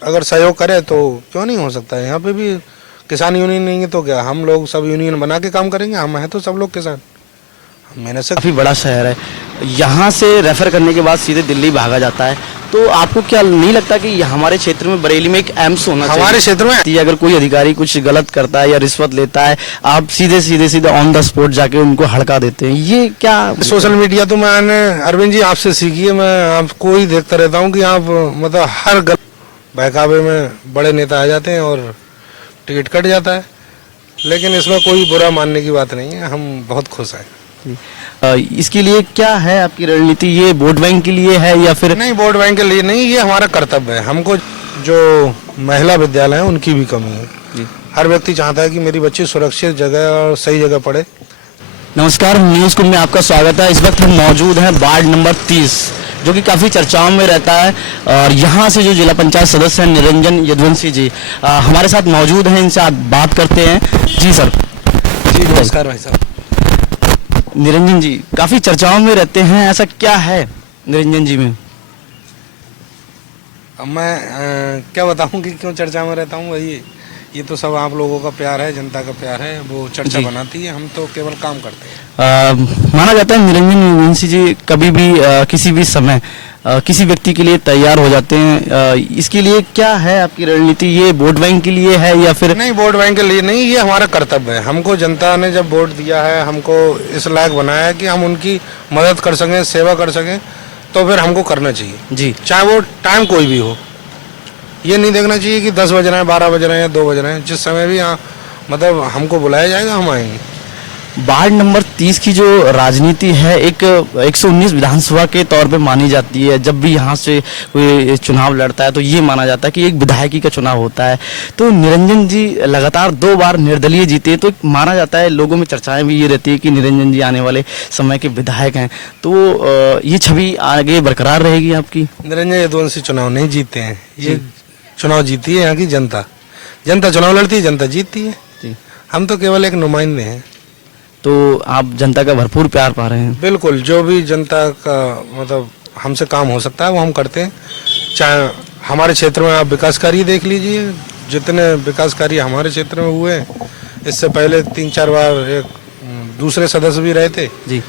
अगर सहयोग करे तो क्यों नहीं हो सकता है। यहाँ पे भी किसान यूनियन नहीं है तो क्या हम लोग सब यूनियन बना के काम करेंगे। हम हैं तो सब लोग किसान, मेहनत से। काफ़ी बड़ा शहर है, यहाँ से रेफर करने के बाद सीधे दिल्ली भागा जाता है, तो आपको क्या नहीं लगता कि हमारे क्षेत्र में बरेली में एक एम्स होना चाहिए? हमारे क्षेत्र में अगर कोई अधिकारी कुछ गलत करता है या रिश्वत लेता है, आप सीधे ऑन द स्पॉट जाके उनको हड़का देते हैं, ये क्या? सोशल मीडिया तो मैंने अरविंद जी आपसे सीखी है। मैं आपको ही देखता रहता हूँ कि आप मतलब हर बहकावे में बड़े नेता आ जाते हैं और टिकट कट जाता है, लेकिन इसमें कोई बुरा मानने की बात नहीं है। हम बहुत खुश हैं। इसके लिए क्या है आपकी रणनीति? ये वोट बैंक के लिए है या फिर? नहीं, वोट बैंक के लिए नहीं, ये हमारा कर्तव्य है। हमको जो महिला विद्यालय है उनकी भी कमी है जी। हर व्यक्ति चाहता है कि मेरी बच्ची सुरक्षित जगह और सही जगह पढ़े। नमस्कार, न्यूज़ कुंभ में आपका स्वागत है। इस वक्त हम मौजूद हैं वार्ड नंबर 30, जो कि काफ़ी चर्चाओं में रहता है, और यहाँ से जो जिला पंचायत सदस्य हैं निरंजन यदुवंशी जी हमारे साथ मौजूद हैं। इनसे आप बात करते हैं। जी सर। जी नमस्कार भाई साहब। निरंजन जी काफ़ी चर्चाओं में रहते हैं, ऐसा क्या है निरंजन जी में? अब मैं क्या बताऊं कि क्यों चर्चा में रहता हूं। वही, ये तो सब आप लोगों का प्यार है, जनता का प्यार है, वो चर्चा बनाती है। हम तो केवल काम करते हैं। माना जाता है निरंजन यदुवंशी जी कभी भी किसी भी समय किसी व्यक्ति के लिए तैयार हो जाते हैं। इसके लिए क्या है आपकी रणनीति? ये वोट बैंक के लिए है या फिर? नहीं, वोट बैंक के लिए नहीं, ये हमारा कर्तव्य है। हमको जनता ने जब वोट दिया है, हमको इस लायक बनाया है कि हम उनकी मदद कर सकें, सेवा कर सकें, तो फिर हमको करना चाहिए जी। चाहे वो टाइम कोई भी हो। ये नहीं देखना चाहिए कि 10 बज रहे हैं, 12 बज रहे हैं या 2 बज रहे हैं। जिस समय भी मतलब हमको बुलाया जाएगा हम आएंगे। वार्ड नंबर 30 की जो राजनीति है एक 119 विधानसभा के तौर पे मानी जाती है। जब भी यहाँ से कोई चुनाव लड़ता है तो ये माना जाता है कि एक विधायकी का चुनाव होता है। तो निरंजन जी लगातार 2 बार निर्दलीय जीते, तो माना जाता है, लोगों में चर्चाएं भी ये रहती है कि निरंजन जी आने वाले समय के विधायक हैं। तो ये छवि आगे बरकरार रहेगी आपकी? निरंजन यदुवंशी चुनाव नहीं जीते हैं, ये चुनाव जीती है यहाँ की जनता। जनता चुनाव लड़ती है, जनता जीतती है। हम तो केवल एक नुमाइंदे हैं। तो आप जनता का भरपूर प्यार पा रहे हैं? बिल्कुल, जो भी जनता का मतलब हमसे काम हो सकता है वो हम करते हैं। चाहे हमारे क्षेत्र में आप विकास कार्य देख लीजिए, जितने विकास कार्य हमारे क्षेत्र में हुए, इससे पहले 3-4 बार एक दूसरे सदस्य भी रहे थे जी।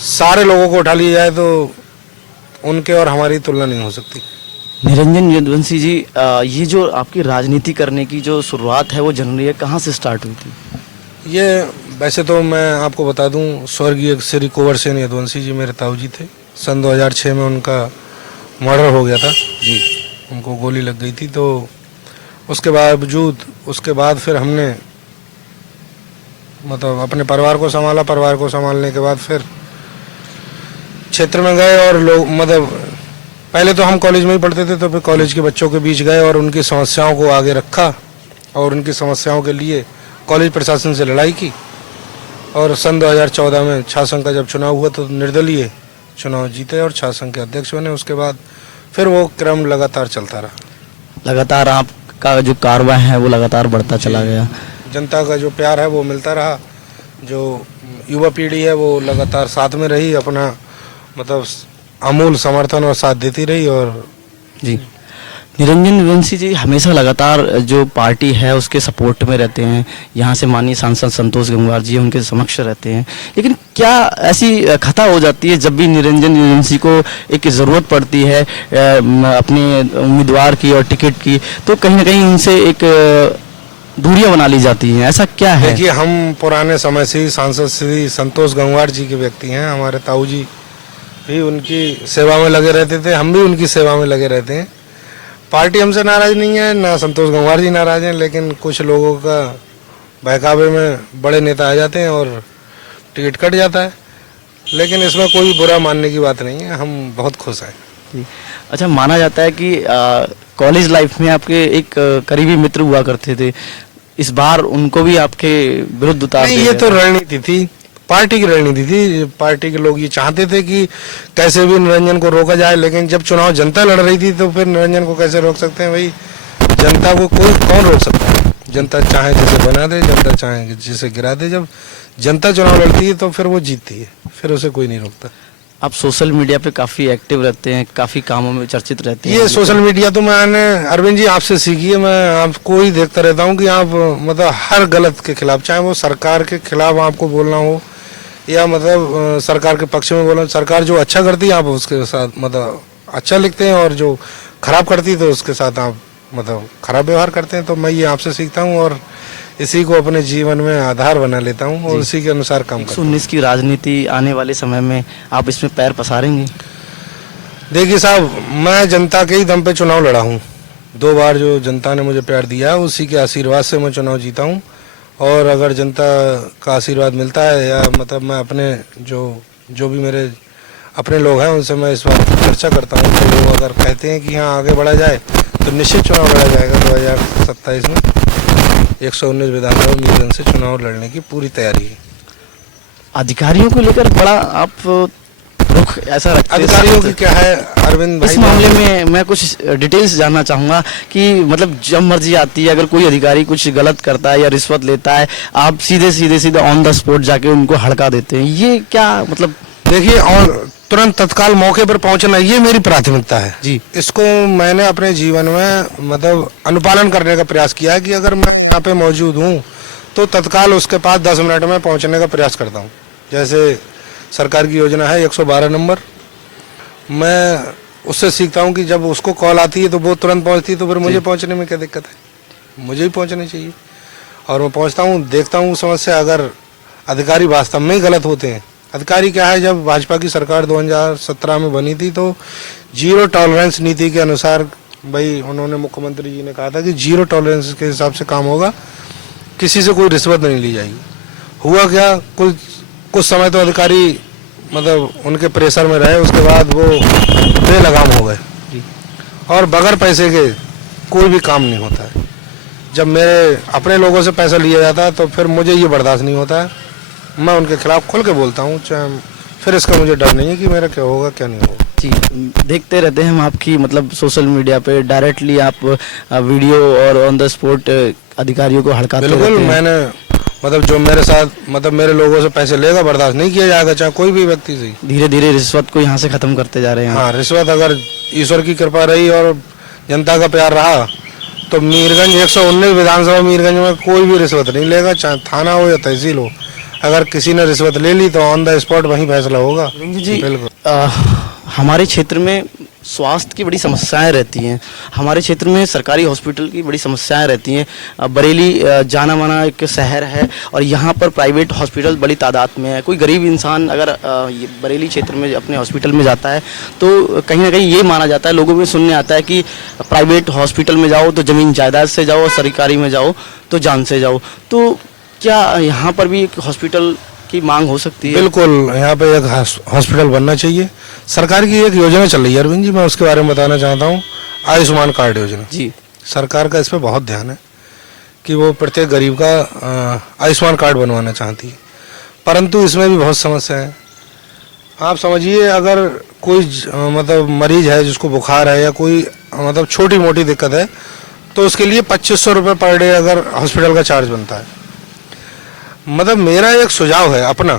सारे लोगों को उठा लिया जाए तो उनके और हमारी तुलना नहीं हो सकती। निरंजन यदुवंशी जी, ये जो आपकी राजनीति करने की जो शुरुआत है वो जनरली है, कहाँ से स्टार्ट हुई थी? ये वैसे तो मैं आपको बता दूं, स्वर्गीय श्री कुंवर सेन यदुवंशी जी मेरे ताऊ जी थे। सन 2006 में उनका मर्डर हो गया था जी, उनको गोली लग गई थी। तो उसके बाद फिर हमने मतलब अपने परिवार को संभाला। परिवार को संभालने के बाद फिर क्षेत्र में गए और लोग मतलब पहले तो हम कॉलेज में ही पढ़ते थे, तो फिर कॉलेज के बच्चों के बीच गए और उनकी समस्याओं को आगे रखा और उनकी समस्याओं के लिए कॉलेज प्रशासन से लड़ाई की। और सन 2014 में छासंघ का जब चुनाव हुआ तो निर्दलीय चुनाव जीते और छासंघ के अध्यक्ष बने। उसके बाद फिर वो क्रम लगातार चलता रहा। लगातार आपका जो कारवां है वो लगातार बढ़ता चला गया। जनता का जो प्यार है वो मिलता रहा। जो युवा पीढ़ी है वो लगातार साथ में रही, अपना मतलब अमूल समर्थन और साथ देती रही। और जी, निरंजन यदुवंशी जी हमेशा लगातार जो पार्टी है उसके सपोर्ट में रहते हैं। यहाँ से माननीय सांसद संतोष गंगवार जी उनके समक्ष रहते हैं, लेकिन क्या ऐसी खता हो जाती है जब भी निरंजन यदुवंशी को एक ज़रूरत पड़ती है अपने उम्मीदवार की और टिकट की, तो कहीं ना कहीं उनसे एक दूरियां बना ली जाती हैं? ऐसा क्या है? देखिए, हम पुराने समय से ही सांसद श्री संतोष गंगवार जी के व्यक्ति हैं। हमारे ताऊ जी भी उनकी सेवा में लगे रहते थे, हम भी उनकी सेवा में लगे रहते हैं। पार्टी हमसे नाराज नहीं है, ना संतोष गंगवार जी नाराज हैं, लेकिन कुछ लोगों का बहकावे में बड़े नेता आ जाते हैं और टिकट कट जाता है, लेकिन इसमें कोई बुरा मानने की बात नहीं है। हम बहुत खुश हैं। अच्छा, माना जाता है कि कॉलेज लाइफ में आपके एक करीबी मित्र हुआ करते थे, इस बार उनको भी आपके विरुद्ध उतार नहीं, ये तो रणनीति थी, पार्टी की रणनीति थी। पार्टी के लोग ये चाहते थे कि कैसे भी निरंजन को रोका जाए, लेकिन जब चुनाव जनता लड़ रही थी तो फिर निरंजन को कैसे रोक सकते हैं भाई? जनता को कौन रोक सकता है? जनता चाहे जिसे बना दे, जनता चाहे जिसे गिरा दे। जब जनता चुनाव लड़ती है तो फिर वो जीतती है, फिर उसे कोई नहीं रोकता। आप सोशल मीडिया पे काफ़ी एक्टिव रहते हैं, काफ़ी कामों में चर्चित रहते हैं। ये सोशल मीडिया तो मैंने अरविंद जी आपसे सीखी है। मैं आपको ही देखता रहता हूँ कि आप मतलब हर गलत के खिलाफ, चाहे वो सरकार के खिलाफ आपको बोलना हो या मतलब सरकार के पक्ष में बोलना। सरकार जो अच्छा करती है आप उसके साथ मतलब अच्छा लिखते हैं, और जो खराब करती है तो उसके साथ आप मतलब खराब व्यवहार करते हैं। तो मैं ये आपसे सीखता हूँ और इसी को अपने जीवन में आधार बना लेता हूँ और इसी के अनुसार काम करता हूँ। 119 की राजनीति आने वाले समय में आप इसमें पैर पसारेंगे? देखिए साहब, मैं जनता के ही दम पे चुनाव लड़ा हूँ। 2 बार जो जनता ने मुझे प्यार दिया है उसी के आशीर्वाद से मैं चुनाव जीता हूँ। और अगर जनता का आशीर्वाद मिलता है या मतलब मैं अपने जो भी मेरे अपने लोग हैं उनसे मैं इस बात की चर्चा करता हूँ, तो लोग अगर कहते हैं कि हाँ आगे बढ़ा जाए तो निश्चित चुनाव लड़ा जाएगा। 2027 में 119 विधानसभा मीरगंज से चुनाव लड़ने की पूरी तैयारी है। अधिकारियों को लेकर बड़ा आप रुख ऐसा रखते हैं। अधिकारियों की क्या है अरविंद भाई, इस मामले में मैं कुछ डिटेल्स जानना चाहूँगा कि मतलब जब मर्जी आती है, अगर कोई अधिकारी कुछ गलत करता है या रिश्वत लेता है, आप सीधे ऑन द स्पॉट जाके उनको हड़का देते हैं, ये क्या मतलब? देखिए, और तुरंत तत्काल मौके पर पहुंचना ये मेरी प्राथमिकता है जी। इसको मैंने अपने जीवन में मतलब अनुपालन करने का प्रयास किया है कि अगर मैं यहाँ पे मौजूद हूँ तो तत्काल उसके पास 10 मिनट में पहुंचने का प्रयास करता हूँ। जैसे सरकार की योजना है 112 नंबर, मैं उससे सीखता हूँ कि जब उसको कॉल आती है तो वो तुरंत पहुँचती है, तो फिर मुझे पहुँचने में क्या दिक्कत है? मुझे ही पहुँचनी चाहिए। और मैं पहुँचता हूँ, देखता हूँ समस्या, अगर अधिकारी वास्तव में ही गलत होते हैं। अधिकारी क्या है, जब भाजपा की सरकार 2017 में बनी थी तो जीरो टॉलरेंस नीति के अनुसार भाई उन्होंने मुख्यमंत्री जी ने कहा था कि जीरो टॉलरेंस के हिसाब से काम होगा, किसी से कोई रिश्वत नहीं ली जाएगी। हुआ क्या, कुछ समय तो अधिकारी मतलब उनके प्रेशर में रहे, उसके बाद वो बेलगाम हो गए और बगैर पैसे के कोई भी काम नहीं होता है। जब मेरे अपने लोगों से पैसा लिया जाता है तो फिर मुझे ये बर्दाश्त नहीं होता है। मैं उनके खिलाफ खुल के बोलता हूँ, चाहे फिर इसका मुझे डर नहीं है कि मेरा क्या होगा क्या नहीं होगा। जी, देखते रहते हैं हम आपकी मतलब सोशल मीडिया पे डायरेक्टली आप वीडियो और ऑन द स्पॉट अधिकारियों को हड़काते रहते हैं। बिल्कुल, मैंने मतलब जो मेरे साथ मतलब मेरे लोगों से पैसे लेगा बर्दाश्त नहीं किया जाएगा, चाहे कोई भी व्यक्ति से। धीरे धीरे रिश्वत को यहाँ से खत्म करते जा रहे हैं। हाँ, रिश्वत अगर ईश्वर की कृपा रही और जनता का प्यार रहा तो मीरगंज 119 विधानसभा मीरगंज में कोई भी रिश्वत नहीं लेगा, चाहे थाना हो या तहसील हो। अगर किसी ने रिश्वत ले ली तो ऑन द स्पॉट वहीं फैसला होगा। जी, बिल्कुल। हमारे क्षेत्र में स्वास्थ्य की बड़ी समस्याएं रहती हैं, हमारे क्षेत्र में सरकारी हॉस्पिटल की बड़ी समस्याएं रहती हैं। बरेली जाना माना एक शहर है और यहाँ पर प्राइवेट हॉस्पिटल बड़ी तादाद में है। कोई गरीब इंसान अगर ये बरेली क्षेत्र में अपने हॉस्पिटल में जाता है तो कहीं ना कहीं ये माना जाता है, लोगों में सुनने आता है कि प्राइवेट हॉस्पिटल में जाओ तो ज़मीन जायदाद से जाओ और सरकारी में जाओ तो जान से जाओ। तो क्या यहाँ पर भी एक हॉस्पिटल की मांग हो सकती है? बिल्कुल, यहाँ पे एक हॉस्पिटल बनना चाहिए। सरकार की एक योजना चल रही है अरविंद जी, मैं उसके बारे में बताना चाहता हूँ, आयुष्मान कार्ड योजना। जी, सरकार का इस पे बहुत ध्यान है कि वो प्रत्येक गरीब का आयुष्मान कार्ड बनवाना चाहती है, परंतु इसमें भी बहुत समस्या है। आप समझिए, अगर कोई मतलब मरीज है जिसको बुखार है या कोई मतलब छोटी मोटी दिक्कत है तो उसके लिए 2500 रुपये पर डे अगर हॉस्पिटल का चार्ज बनता है। मतलब मेरा एक सुझाव है अपना,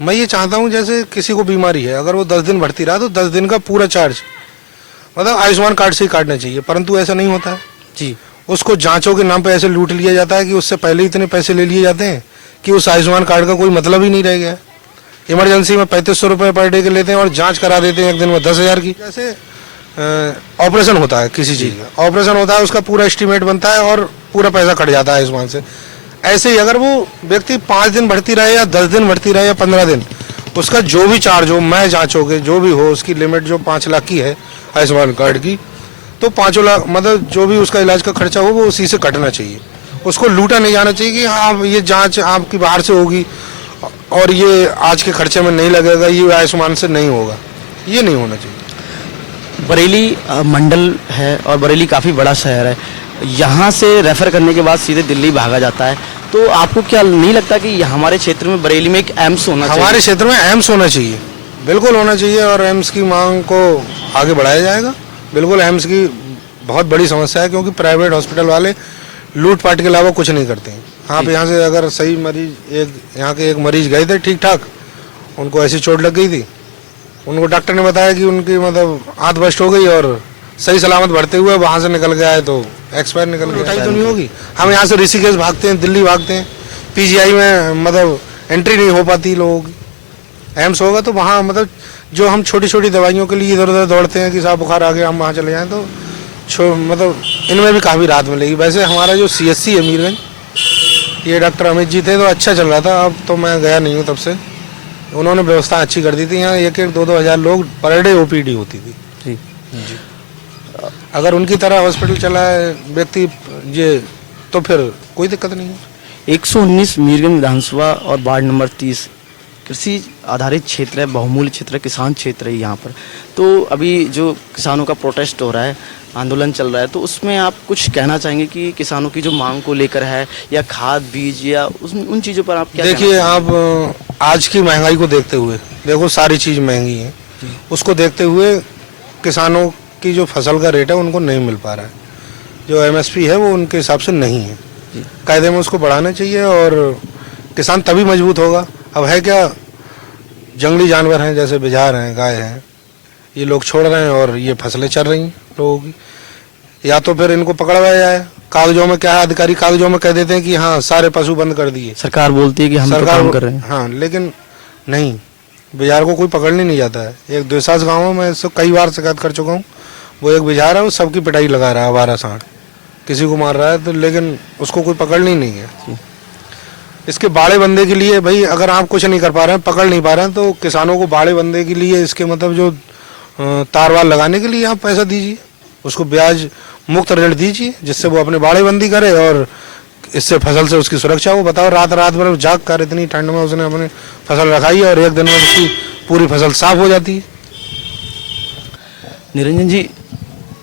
मैं ये चाहता हूँ जैसे किसी को बीमारी है, अगर वो 10 दिन भर्ती रहा तो 10 दिन का पूरा चार्ज मतलब आयुष्मान कार्ड से ही काटना चाहिए, परंतु ऐसा नहीं होता है। जी, उसको जांचों के नाम पे ऐसे लूट लिया जाता है कि उससे पहले इतने पैसे ले लिए जाते हैं कि उस आयुष्मान कार्ड का कोई मतलब ही नहीं रह गया है। इमरजेंसी में 3500 रुपये पर डे के लेते हैं और जाँच करा देते हैं एक दिन में 10,000 की। जैसे ऑपरेशन होता है किसी चीज़ का, ऑपरेशन होता है उसका पूरा एस्टीमेट बनता है और पूरा पैसा कट जाता है आयुष्मान से। ऐसे ही अगर वो व्यक्ति 5 दिन भर्ती रहे या 10 दिन भर्ती रहे या 15 दिन, उसका जो भी चार्ज हो, मैं जांचों के जो भी हो, उसकी लिमिट जो 5 लाख की है आयुष्मान कार्ड की, तो 5 लाख मतलब जो भी उसका इलाज का खर्चा हो वो उसी से कटना चाहिए। उसको लूटा नहीं जाना चाहिए कि हाँ ये जांच आपकी बाहर से होगी और ये आज के खर्चे में नहीं लगेगा, ये आयुष्मान से नहीं होगा, ये नहीं होना चाहिए। बरेली मंडल है और बरेली काफ़ी बड़ा शहर है, यहाँ से रेफर करने के बाद सीधे दिल्ली भागा जाता है, तो आपको क्या नहीं लगता कि हमारे क्षेत्र में बरेली में एक एम्स होना चाहिए? हमारे क्षेत्र में एम्स होना चाहिए, बिल्कुल होना चाहिए, और एम्स की मांग को आगे बढ़ाया जाएगा। बिल्कुल, एम्स की बहुत बड़ी समस्या है क्योंकि प्राइवेट हॉस्पिटल वाले लूटपाट के अलावा कुछ नहीं करते हैं। आप यहाँ से अगर सही मरीज यहाँ के एक मरीज गए थे ठीक ठाक, उनको ऐसी चोट लग गई थी उनको डॉक्टर ने बताया कि उनकी मतलब आंत बस्ट हो गई और सही सलामत बढ़ते हुए वहां से निकल गया है, तो एक्सपायर निकल गया। उठाई तो नहीं होगी। हम यहाँ से ऋषिकेश भागते हैं, दिल्ली भागते हैं, पीजीआई में मतलब एंट्री नहीं हो पाती लोगों की। एम्स होगा तो वहाँ मतलब जो हम छोटी छोटी दवाइयों के लिए इधर उधर दौड़ते हैं कि साहब बुखार आ गया हम वहाँ चले जाएं, तो मतलब इनमें भी काफ़ी राहत मिलेगी। वैसे हमारा जो CSC है मीरगंज, ये डॉक्टर अमित जी थे तो अच्छा चल रहा था। अब तो मैं गया नहीं हूँ तब से। उन्होंने व्यवस्था अच्छी कर दी थी। यहाँ 1-2 हज़ार लोग पर डे OPD होती थी जी। जी। अगर उनकी तरह हॉस्पिटल चला है व्यक्ति ये, तो फिर कोई दिक्कत नहीं है। 119 मीरगंज विधानसभा और वार्ड नंबर 30 कृषि आधारित क्षेत्र है, बहुमूल्य क्षेत्र है, किसान क्षेत्र है यहाँ पर। तो अभी जो किसानों का प्रोटेस्ट हो रहा है, आंदोलन चल रहा है, तो उसमें आप कुछ कहना चाहेंगे कि किसानों की जो मांग को लेकर है, या खाद बीज या उन चीज़ों पर आप क्या देखिए, आप आज की महंगाई को देखते हुए, देखो सारी चीज़ महंगी है, उसको देखते हुए किसानों की जो फसल का रेट है उनको नहीं मिल पा रहा है। जो MSP है वो उनके हिसाब से नहीं है। कायदे में उसको बढ़ाना चाहिए और किसान तभी मजबूत होगा। अब है क्या, जंगली जानवर हैं जैसे बिझार हैं, गाय हैं, ये लोग छोड़ रहे हैं और ये फसलें चल रही हैं लोगों की। या तो फिर इनको पकड़वाया जाए। कागजों में क्या है, अधिकारी कागजों में कह देते हैं कि हाँ सारे पशु बंद कर दिए, सरकार बोलती है कि हम तो काम कर रहे हैं। हाँ, लेकिन नहीं, बिजार को कोई पकड़ने नहीं जाता है। एक द्वेसास गाँव में इससे कई बार शिकायत कर चुका हूँ। वो एक बिजार है, वो सबकी पिटाई लगा रहा है, आवारा सांड किसी को मार रहा है, तो लेकिन उसको कोई पकड़नी नहीं है। इसके बाड़े बंदे के लिए भाई, अगर आप कुछ नहीं कर पा रहे हैं, पकड़ नहीं पा रहे हैं, तो किसानों को बाड़े बंदे के लिए इसके मतलब जो तार वार लगाने के लिए आप पैसा दीजिए, उसको ब्याज मुक्त ऋण दीजिए, जिससे वो अपने बाड़े बंदी करे और इससे फसल से उसकी सुरक्षा हो। बताओ, रात रात भर जाग कर इतनी ठंड में उसने अपनी फसल रखाई है और एक दिन में उसकी पूरी फसल साफ हो जाती है। निरंजन जी,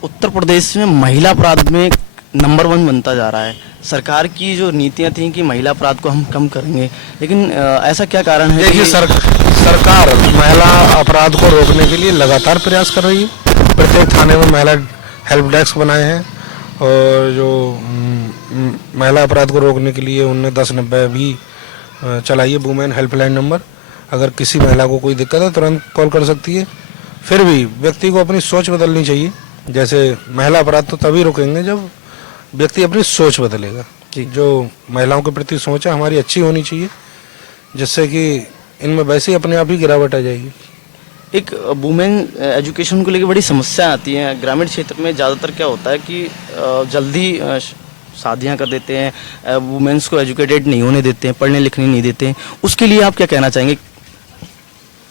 उत्तर प्रदेश में महिला अपराध में नंबर 1 बनता जा रहा है। सरकार की जो नीतियां थी कि महिला अपराध को हम कम करेंगे, लेकिन ऐसा क्या कारण है? देखिए, सरकार महिला अपराध को रोकने के लिए लगातार प्रयास कर रही है। प्रत्येक थाने में महिला हेल्प डेस्क बनाए हैं और जो महिला अपराध को रोकने के लिए उनने 1090 भी चलाई है, वुमेन हेल्पलाइन नंबर। अगर किसी महिला को कोई दिक्कत है तुरंत कॉल कर सकती है। फिर भी व्यक्ति को अपनी सोच बदलनी चाहिए। जैसे महिला अपराध तो तभी रोकेंगे जब व्यक्ति अपनी सोच बदलेगा। जो महिलाओं के प्रति सोच है हमारी अच्छी होनी चाहिए, जिससे कि इनमें वैसे ही अपने आप ही गिरावट आ जाएगी। एक वुमेन एजुकेशन को लेकर बड़ी समस्या आती है ग्रामीण क्षेत्र में। ज़्यादातर क्या होता है कि जल्दी शादियां कर देते हैं, वुमेन्स को एजुकेटेड नहीं होने देते हैं, पढ़ने लिखने नहीं देते हैं। उसके लिए आप क्या कहना चाहेंगे?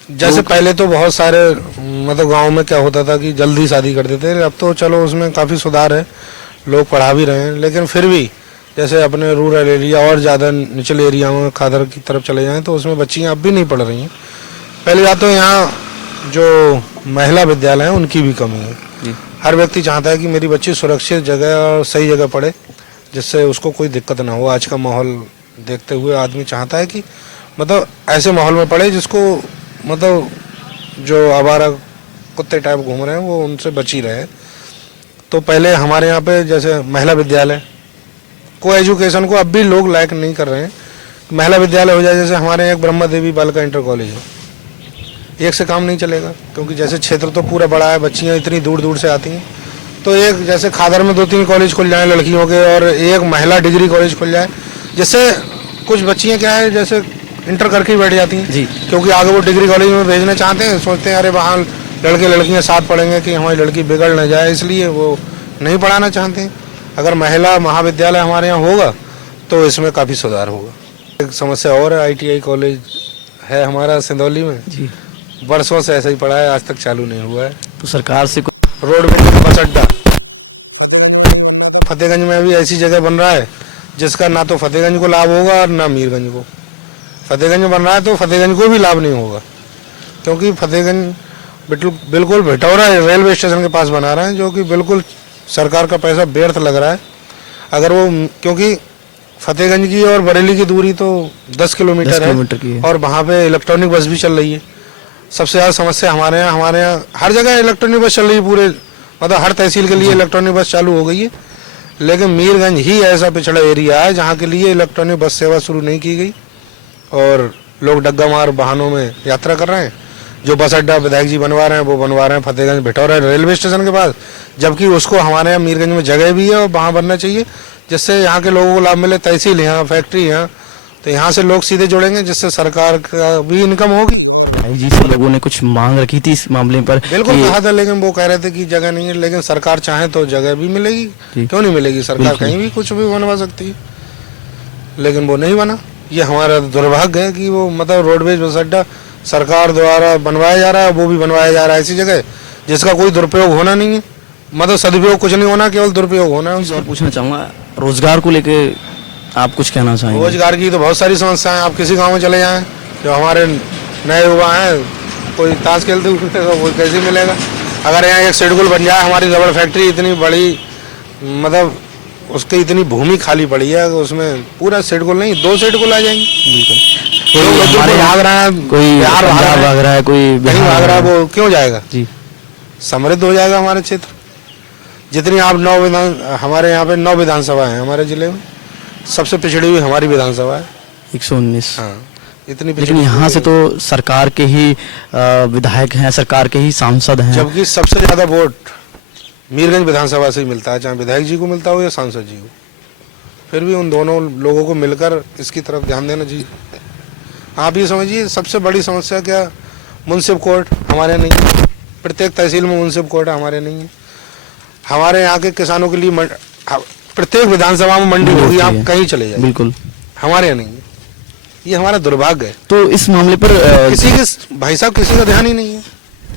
जैसे पहले तो बहुत सारे मतलब गांव में क्या होता था कि जल्दी शादी कर देते थे। अब तो चलो उसमें काफ़ी सुधार है, लोग पढ़ा भी रहे हैं, लेकिन फिर भी जैसे अपने रूरल एरिया और ज़्यादा निचले एरिया में खादर की तरफ चले जाएं तो उसमें बच्चियां अब भी नहीं पढ़ रही हैं। पहले बात तो यहाँ जो महिला विद्यालय हैं उनकी भी कमी है। हर व्यक्ति चाहता है कि मेरी बच्ची सुरक्षित जगह और सही जगह पढ़े, जिससे उसको कोई दिक्कत ना हो। आज का माहौल देखते हुए आदमी चाहता है कि मतलब ऐसे माहौल में पढ़े जिसको मतलब जो आवारा कुत्ते टाइप घूम रहे हैं वो उनसे बची रहे। तो पहले हमारे यहाँ पे जैसे महिला विद्यालय को एजुकेशन को अब भी लोग लायक नहीं कर रहे हैं। महिला विद्यालय हो जाए, जैसे हमारे यहाँ एक ब्रह्मा देवी बालिका इंटर कॉलेज है, एक से काम नहीं चलेगा, क्योंकि जैसे क्षेत्र तो पूरा बड़ा है, बच्चियाँ इतनी दूर दूर से आती हैं। तो एक जैसे खादर में 2-3 कॉलेज खुल जाए लड़कियों के और एक महिला डिग्री कॉलेज खुल जाए, जिससे कुछ बच्चियाँ क्या है जैसे इंटर करके ही बैठ जाती हैं जी, क्योंकि आगे वो डिग्री कॉलेज में भेजना चाहते हैं, सोचते हैं अरे वहाँ लड़के लड़कियाँ साथ पढ़ेंगे कि हमारी लड़की बिगड़ न जाए, इसलिए वो नहीं पढ़ाना चाहते हैं। अगर महिला महाविद्यालय हमारे यहाँ होगा तो इसमें काफ़ी सुधार होगा। एक समस्या और है, ITI कॉलेज है हमारा सिंदौली में जी, वर्षों से ऐसा ही पड़ा है, आज तक चालू नहीं हुआ है। तो सरकार से रोड पे बस अड्डा फतेहगंज में भी ऐसी जगह बन रहा है जिसका ना तो फतेहगंज को लाभ होगा और ना मीरगंज को। फतेहगंज में बन रहा है तो फतेहगंज को भी लाभ नहीं होगा, क्योंकि फतेहगंज बिल्कुल भिटौरा रेलवे स्टेशन के पास बना रहे हैं, जो कि बिल्कुल सरकार का पैसा व्यर्थ लग रहा है। अगर वो, क्योंकि फतेहगंज की और बरेली की दूरी तो 10 किलोमीटर है और वहाँ पे इलेक्ट्रॉनिक बस भी चल रही है। सबसे ज़्यादा समस्या हमारे यहाँ हर जगह इलेक्ट्रॉनिक बस चल रही है, पूरे मतलब हर तहसील के लिए इलेक्ट्रॉनिक बस चालू हो गई है। लेकिन मीरगंज ही ऐसा पिछड़ा एरिया है जहाँ के लिए इलेक्ट्रॉनिक बस सेवा शुरू नहीं की गई और लोग डग्गा मार वाहनों में यात्रा कर रहे हैं, जो बस अड्डा विधायक जी बनवा रहे हैं वो बनवा रहे हैं फतेहगंज भिठौरा रेलवे स्टेशन के पास, जबकि उसको हमारे यहाँ मीरगंज में जगह भी है और वहाँ बनना चाहिए, जिससे यहाँ के लोगों को लाभ मिले। तहसील यहाँ, फैक्ट्री यहाँ, तो यहाँ से लोग सीधे जुड़ेंगे, जिससे सरकार का भी इनकम होगी। विधायक जी से लोगों ने कुछ मांग रखी थी इस मामले पर? बिल्कुल कहा था, लेकिन वो कह रहे थे कि जगह नहीं है, लेकिन सरकार चाहे तो जगह भी मिलेगी, क्यों नहीं मिलेगी? सरकार कहीं भी कुछ भी बनवा सकती है, लेकिन वो नहीं बना। ये हमारा दुर्भाग्य है कि वो मतलब रोडवेज बस अड्डा सरकार द्वारा बनवाया जा रहा है, वो भी बनवाया जा रहा है ऐसी जगह जिसका कोई दुरुपयोग होना नहीं है, मतलब सदुपयोग कुछ नहीं होना, केवल दुरुपयोग होना है। और पूछना चाहूँगा, रोजगार को लेके आप कुछ कहना चाहेंगे? रोजगार की तो बहुत सारी समस्याएं, आप किसी गांव में चले जाएं, जो हमारे नए युवा हैं, कोई ताश खेलते हुए वो कैसे मिलेगा? अगर यहाँ एक शेड्यूल बन जाए, हमारी रबड़ फैक्ट्री इतनी बड़ी, मतलब उसकी इतनी भूमि खाली पड़ी है, उसमें पूरा शेड्यूल नहीं 2 शेड्यूल आ जाएंगे। कोई हमारे भाग रहा है, कोई बिहार भाग रहा है, कोई कहीं भाग रहा है, वो क्यों जाएगा? जी, समृद्ध हो जाएगा हमारे क्षेत्र। जितनी आप हमारे यहाँ पे 9 विधानसभा है हमारे जिले में, सबसे पिछड़ी हुई हमारी विधानसभा है 119। हाँ, इतनी लेकिन यहाँ से तो सरकार के ही विधायक हैं, सरकार के ही सांसद हैं, जबकि सबसे ज्यादा वोट मीरगंज विधानसभा से ही मिलता है, चाहे विधायक जी को मिलता हो या सांसद जी को। फिर भी उन दोनों लोगों को मिलकर इसकी तरफ ध्यान देना चाहिए। आप ये समझिए, सबसे बड़ी समस्या क्या, मुंसिफ कोर्ट हमारे नहीं है, प्रत्येक तहसील में मुंसिफ कोर्ट हमारे नहीं है। हमारे यहाँ के किसानों के लिए प्रत्येक विधानसभा में मंडी होगी, आप कहीं चले जाइए, बिल्कुल हमारे यहाँ नहीं है। ये हमारा दुर्भाग्य है। तो इस मामले पर किसी के भाई साहब किसी का ध्यान ही नहीं है।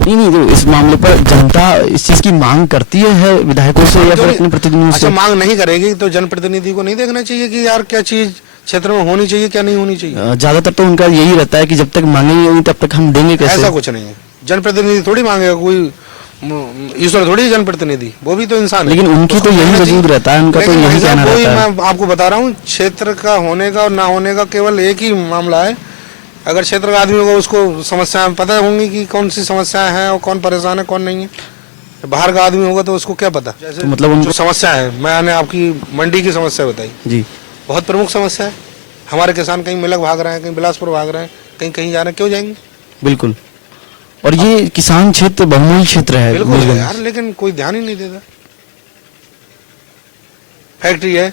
नहीं, तो इस मामले पर जनता इस चीज की मांग करती है विधायकों से या फिर अपने प्रतिनिधियों से? अच्छा, मांग नहीं करेगी तो जनप्रतिनिधि को नहीं देखना चाहिए कि यार क्या चीज क्षेत्र में होनी चाहिए, क्या नहीं होनी चाहिए? ज्यादातर तो उनका यही रहता है कि जब तक मांगेंगे नहीं तब तक हम देंगे कैसे? ऐसा कुछ नहीं है। जनप्रतिनिधि थोड़ी मांगेगा, कोई ईश्वर थोड़ी है जनप्रतिनिधि, वो भी तो इंसान है। लेकिन उनकी तो यही वजूद रहता है, उनका तो यही कहना रहता है। मैं आपको बता रहा हूँ, क्षेत्र का होने का और ना होने का केवल एक ही मामला है। अगर क्षेत्र का आदमी होगा, उसको समस्याएं पता होंगी कि कौन सी समस्याएं हैं और कौन परेशान है कौन नहीं है। बाहर का आदमी होगा तो उसको क्या पता? जैसे तो मतलब जो समस्या है, मैंने आपकी मंडी की समस्या बताई जी, बहुत प्रमुख समस्या है। हमारे किसान कहीं मिलक भाग रहे हैं, कहीं बिलासपुर भाग रहे हैं, कहीं कहीं जा रहे हैं, क्यों जाएंगे? बिल्कुल। और ये किसान क्षेत्र बहुमूल्य क्षेत्र है। बिल्कुल है यार, लेकिन कोई ध्यान ही नहीं देता। फैक्ट्री है,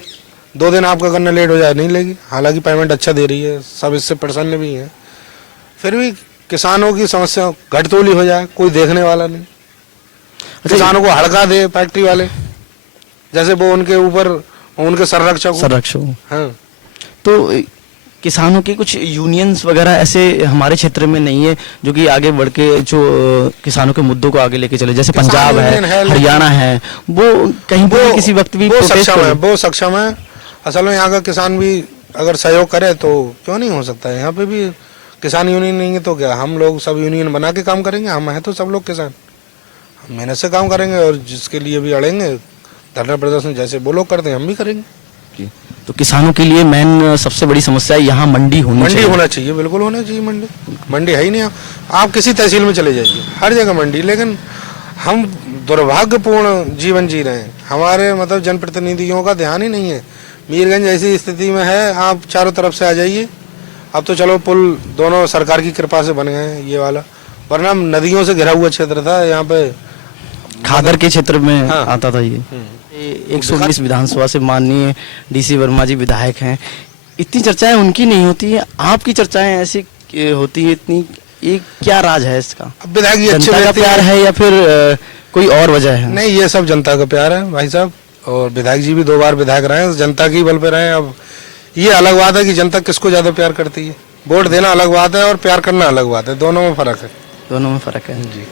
2 दिन आपका गन्ना लेट हो जाए नहीं लेगी, हालांकि पेमेंट अच्छा दे रही है, सब इससे प्रसन्न भी है, फिर भी किसानों की समस्या घटतोली हो जाए, कोई देखने वाला नहीं। किसानों को हड़का दे फैक्ट्री वाले, जैसे वो उनके ऊपर उनके संरक्षक। हाँ, तो किसानों के कुछ यूनियंस वगैरह ऐसे हमारे क्षेत्र में नहीं है जो कि आगे बढ़ के जो किसानों के मुद्दों को आगे लेके चले, जैसे पंजाब है, हरियाणा है, वो कहीं पर किसी वक्त भी वो सक्षम है। असल में यहाँ का किसान भी अगर सहयोग करे तो क्यों नहीं हो सकता है। यहाँ पे भी किसान यूनियन नहीं है तो क्या, हम लोग सब यूनियन बना के काम करेंगे? हम हैं तो सब लोग किसान, हम मेहनत से काम करेंगे और जिसके लिए भी अड़ेंगे, धरना प्रदर्शन जैसे वो लोग करते हैं हम भी करेंगे। तो किसानों के लिए मेन सबसे बड़ी समस्या यहाँ मंडी होना चाहिए। बिल्कुल होना चाहिए। मंडी है ही नहीं। आप किसी तहसील में चले जाइए, हर जगह मंडी। लेकिन हम दुर्भाग्यपूर्ण जीवन जी रहे हैं, हमारे मतलब जनप्रतिनिधियों का ध्यान ही नहीं है। मीरगंज ऐसी स्थिति में है, आप चारों तरफ से आ जाइए। अब तो चलो पुल दोनों सरकार की कृपा से बन गए हैं ये वाला, वरना नदियों से घिरा हुआ क्षेत्र था। यहाँ पे खादर के क्षेत्र में आता था ये। 119 विधानसभा से माननीय डीसी वर्मा जी विधायक हैं, इतनी चर्चाएं उनकी नहीं होती है, आपकी चर्चाएं ऐसी होती है इतनी, ये क्या राज है इसका? विधायक जी जनता का प्यार है या फिर कोई और वजह है? नहीं, ये सब जनता का प्यार है भाई साहब। और विधायक जी भी 2 बार विधायक रहे हैं, जनता की बल पे रहे हैं। अब ये अलग बात है कि जनता किसको ज्यादा प्यार करती है। वोट देना अलग बात है और प्यार करना अलग बात है, दोनों में फर्क है। दोनों में फर्क है जी।